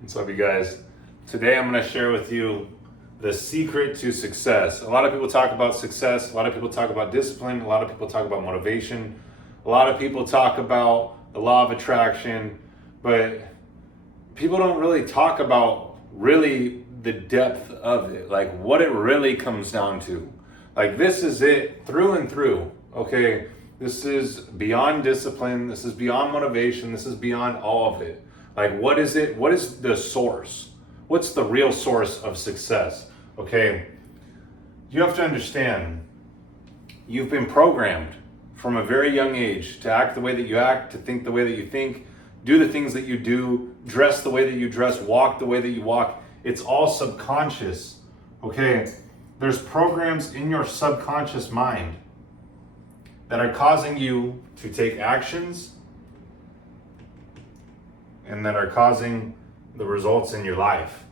What's up, you guys? Today I'm going to share with you the secret to success. A lot of people talk about success, a lot of people talk about discipline, a lot of people talk about motivation, a lot of people talk about the law of attraction, but people don't really talk about really the depth of it, like what it really comes down to. Like, this is it through and through, okay? This is beyond discipline, this is beyond motivation, this is beyond all of it. Like, what is it? What is the source? What's the real source of success? Okay, you have to understand, you've been programmed from a very young age to act the way that you act, to think the way that you think, do the things that you do, dress the way that you dress, walk the way that you walk. It's all subconscious, okay? There's programs in your subconscious mind that are causing you to take actions and that are causing the results in your life.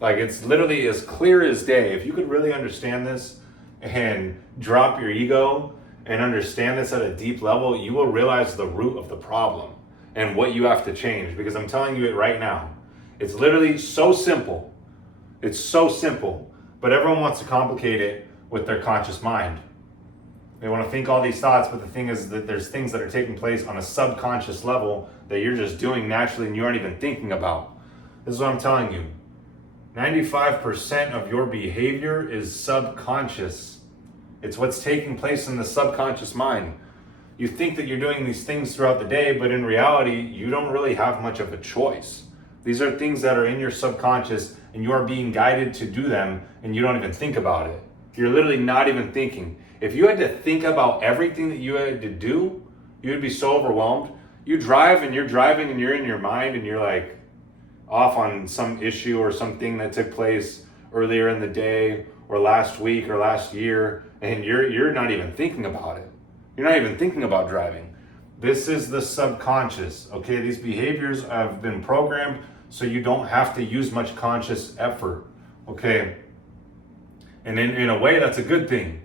Like, it's literally as clear as day. If you could really understand this and drop your ego and understand this at a deep level, you will realize the root of the problem and what you have to change. Because I'm telling you it right now. It's literally so simple. It's so simple. But everyone wants to complicate it with their conscious mind. They want to think all these thoughts, but the thing is that there's things that are taking place on a subconscious level that you're just doing naturally and you aren't even thinking about. This is what I'm telling you. 95% of your behavior is subconscious. It's what's taking place in the subconscious mind. You think that you're doing these things throughout the day, but in reality, you don't really have much of a choice. These are things that are in your subconscious and you are being guided to do them and you don't even think about it. You're literally not even thinking. If you had to think about everything that you had to do, you would be so overwhelmed. You drive and you're driving and you're in your mind and you're like off on some issue or something that took place earlier in the day or last week or last year, and you're not even thinking about it. You're not even thinking about driving. This is the subconscious, okay? These behaviors have been programmed so you don't have to use much conscious effort, okay? And in a way, that's a good thing.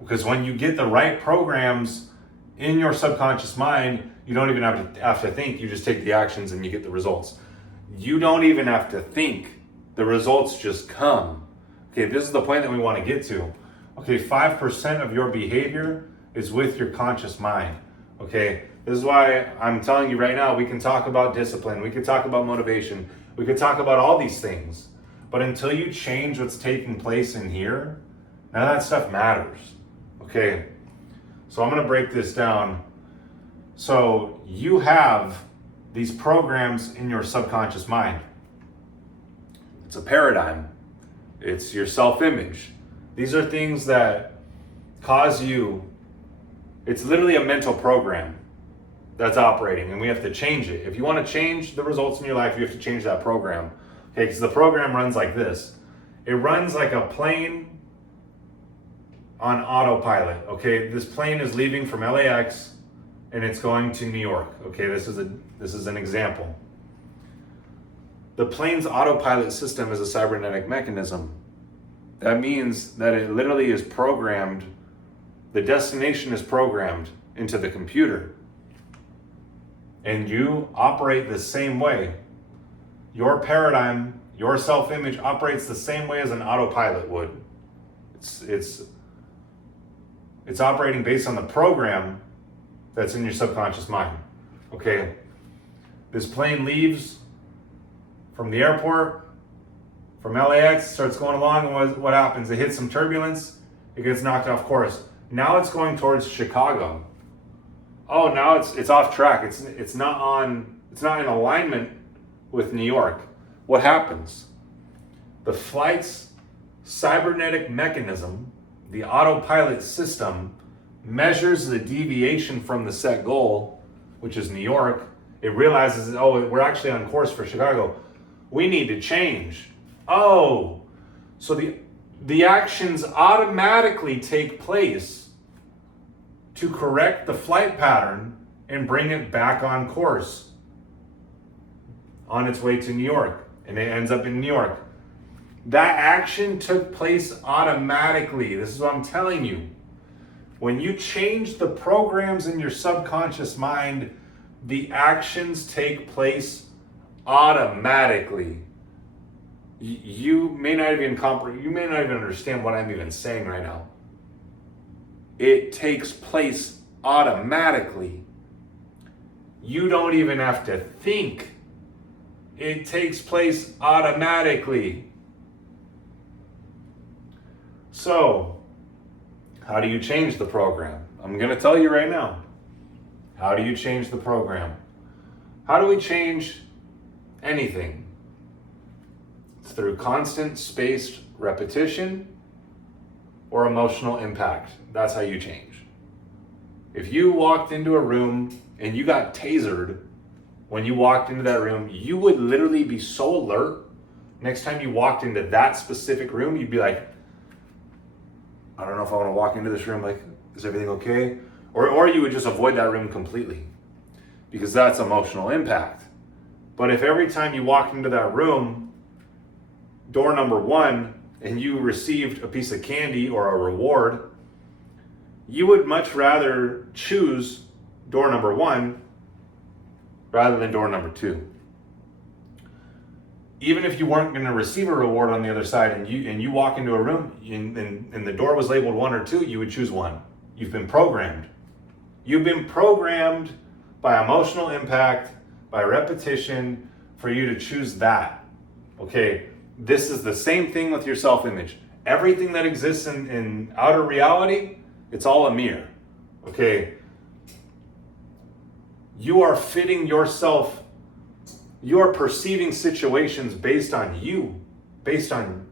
Because when you get the right programs in your subconscious mind, you don't even have to think. You just take the actions and you get the results. You don't even have to think. The results just come. Okay, this is the point that we want to get to. Okay, 5% of your behavior is with your conscious mind. Okay, this is why I'm telling you right now, we can talk about discipline, we can talk about motivation, we can talk about all these things. But until you change what's taking place in here, none of that stuff matters. Okay, so I'm going to break this down. So you have these programs in your subconscious mind. It's a paradigm. It's your self-image. These are things that cause you, it's literally a mental program that's operating, and we have to change it. If you want to change the results in your life, you have to change that program. Okay, because the program runs like this. It runs like a plane on autopilot. Okay, this plane is leaving from LAX and it's going to New York. Okay, this is an example. The plane's autopilot system is a cybernetic mechanism. That means that it literally is programmed, the destination is programmed into the computer. And you operate the same way. Your paradigm, your self-image operates the same way as an autopilot would. It's operating based on the program that's in your subconscious mind. Okay, this plane leaves from the airport, from LAX, starts going along, and what happens? It hits some turbulence, it gets knocked off course. Now it's going towards Chicago. Oh, now it's off track. It's not in alignment with New York. What happens? The flight's cybernetic mechanism, the autopilot system, measures the deviation from the set goal, which is New York. It realizes, oh, we're actually on course for Chicago. We need to change. Oh, so the actions automatically take place to correct the flight pattern and bring it back on course on its way to New York. And it ends up in New York. That action took place automatically. This is what I'm telling you. When you change the programs in your subconscious mind, the actions take place automatically. You may not even understand what I'm even saying right now. It takes place automatically. You don't even have to think. It takes place automatically. So, how do you change the program? I'm going to tell you right now. How do you change the program? How do we change anything? It's through constant spaced repetition or emotional impact. That's how you change. If you walked into a room and you got tasered when you walked into that room, you would literally be so alert. Next time you walked into that specific room, you'd be like, I don't know if I want to walk into this room. Like, is everything okay? Or you would just avoid that room completely, because that's emotional impact. But if every time you walked into that room, door number 1, and you received a piece of candy or a reward, you would much rather choose door number 1 rather than door number 2. Even if you weren't going to receive a reward on the other side, and you walk into a room and the door was labeled 1 or 2, you would choose 1. You've been programmed. You've been programmed by emotional impact, by repetition, for you to choose that. Okay, this is the same thing with your self-image. Everything that exists in outer reality, it's all a mirror. Okay, you are fitting yourself. You are perceiving situations based on you, based on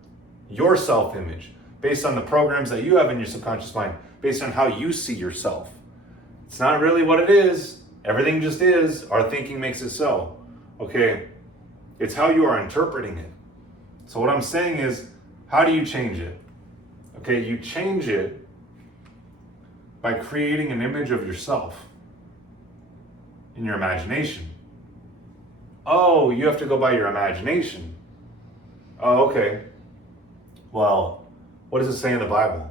your self-image, based on the programs that you have in your subconscious mind, based on how you see yourself. It's not really what it is. Everything just is. Our thinking makes it so. Okay? It's how you are interpreting it. So what I'm saying is, how do you change it? Okay, you change it by creating an image of yourself in your imagination. Oh, you have to go by your imagination. Oh, okay. Well, what does it say in the Bible?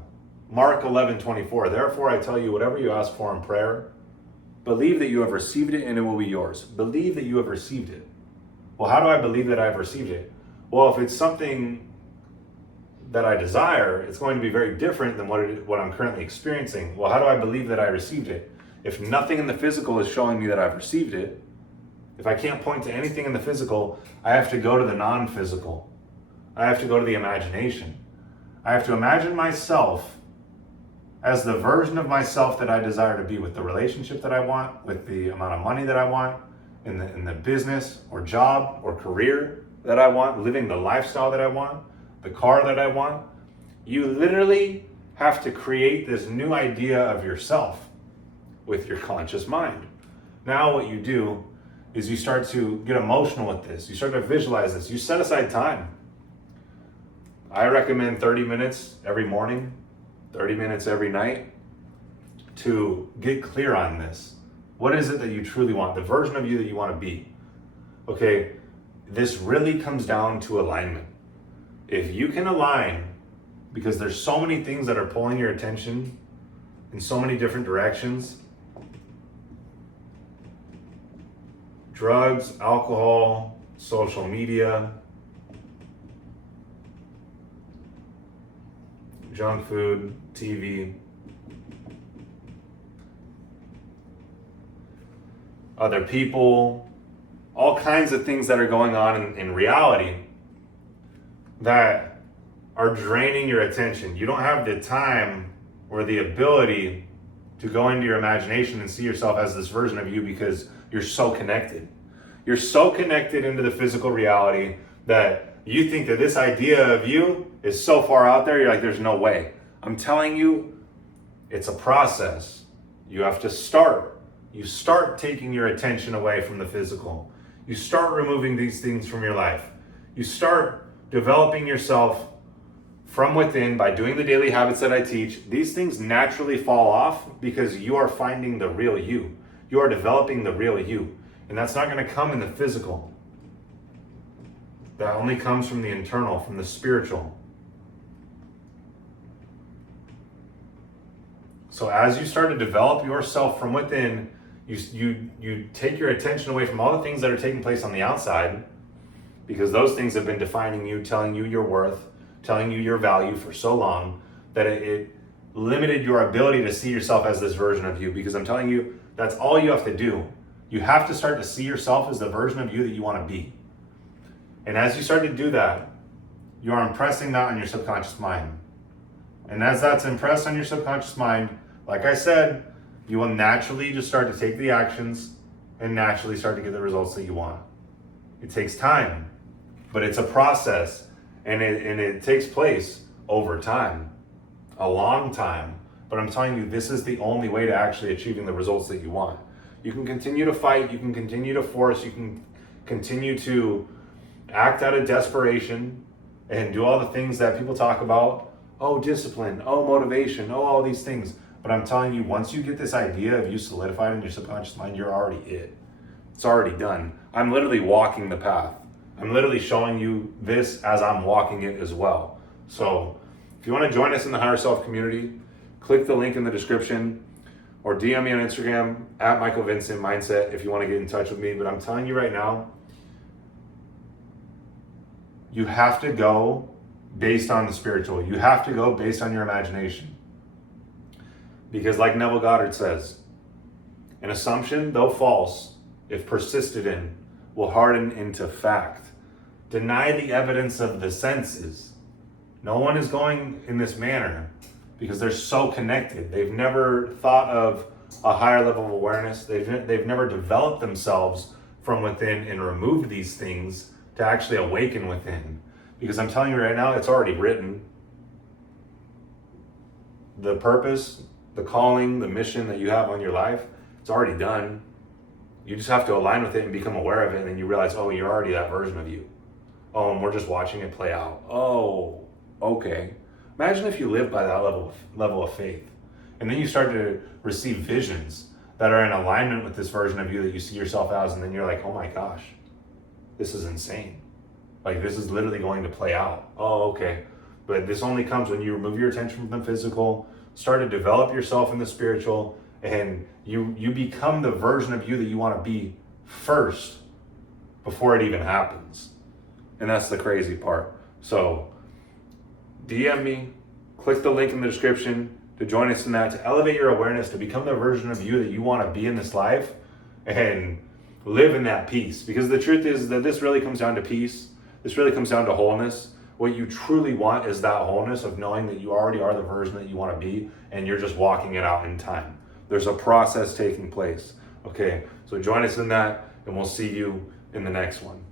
Mark 11:24. Therefore I tell you, whatever you ask for in prayer, believe that you have received it and it will be yours. Believe that you have received it. Well, how do I believe that I've received it? Well, if it's something that I desire, it's going to be very different than what I'm currently experiencing. Well, how do I believe that I received it? If nothing in the physical is showing me that I've received it, if I can't point to anything in the physical, I have to go to the non-physical. I have to go to the imagination. I have to imagine myself as the version of myself that I desire to be, with the relationship that I want, with the amount of money that I want, in the business or job or career that I want, living the lifestyle that I want, the car that I want. You literally have to create this new idea of yourself with your conscious mind. Now what you do is you start to get emotional with this. You start to visualize this. You set aside time. I recommend 30 minutes every morning, 30 minutes every night to get clear on this. What is it that you truly want? The version of you that you want to be. Okay, this really comes down to alignment. If you can align, because there's so many things that are pulling your attention in so many different directions. Drugs, alcohol, social media, junk food, TV, other people, all kinds of things that are going on in reality that are draining your attention. You don't have the time or the ability to go into your imagination and see yourself as this version of you, because you're so connected. You're so connected into the physical reality that you think that this idea of you is so far out there, you're like, there's no way. I'm telling you, it's a process. You have to start. You start taking your attention away from the physical. You start removing these things from your life. You start developing yourself from within by doing the daily habits that I teach. These things naturally fall off because you are finding the real you. You are developing the real you. And that's not going to come in the physical. That only comes from the internal, from the spiritual. So as you start to develop yourself from within, you take your attention away from all the things that are taking place on the outside, because those things have been defining you, telling you your worth, telling you your value for so long that it limited your ability to see yourself as this version of you. Because I'm telling you, that's all you have to do. You have to start to see yourself as the version of you that you want to be. And as you start to do that, you are impressing that on your subconscious mind. And as that's impressed on your subconscious mind, like I said, you will naturally just start to take the actions and naturally start to get the results that you want. It takes time, but it's a process, and it takes place over time, a long time. But I'm telling you, this is the only way to actually achieving the results that you want. You can continue to fight, you can continue to force, you can continue to act out of desperation and do all the things that people talk about. Oh, discipline, oh, motivation, oh, all these things. But I'm telling you, once you get this idea of you solidified in your subconscious mind, you're already it. It's already done. I'm literally walking the path. I'm literally showing you this as I'm walking it as well. So if you want to join us in the Higher Self community, click the link in the description or DM me on Instagram at Michael Vincent Mindset if you want to get in touch with me. But I'm telling you right now, you have to go based on the spiritual. You have to go based on your imagination. Because like Neville Goddard says, an assumption, though false, if persisted in, will harden into fact. Deny the evidence of the senses. No one is going in this manner because they're so connected. They've never thought of a higher level of awareness. They've never developed themselves from within and removed these things to actually awaken within. Because I'm telling you right now, it's already written. The purpose, the calling, the mission that you have on your life, it's already done. You just have to align with it and become aware of it, and then you realize, oh, you're already that version of you. Oh, and we're just watching it play out. Oh, okay. Imagine if you lived by that level of faith, and then you start to receive visions that are in alignment with this version of you that you see yourself as, and then you're like, oh my gosh, this is insane. Like, this is literally going to play out. Oh, okay. But this only comes when you remove your attention from the physical, start to develop yourself in the spiritual, and you become the version of you that you want to be first before it even happens. And that's the crazy part. So DM me, click the link in the description to join us in that, to elevate your awareness, to become the version of you that you want to be in this life and live in that peace. Because the truth is that this really comes down to peace. This really comes down to wholeness. What you truly want is that wholeness of knowing that you already are the version that you want to be, and you're just walking it out in time. There's a process taking place. Okay, so join us in that, and we'll see you in the next one.